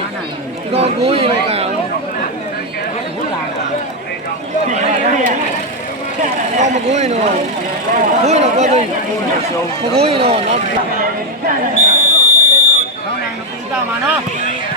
Go gui lo cao. Go mo gui no. Gui no go gui. Go gui no. Nó đang nó cũng sao mà nó.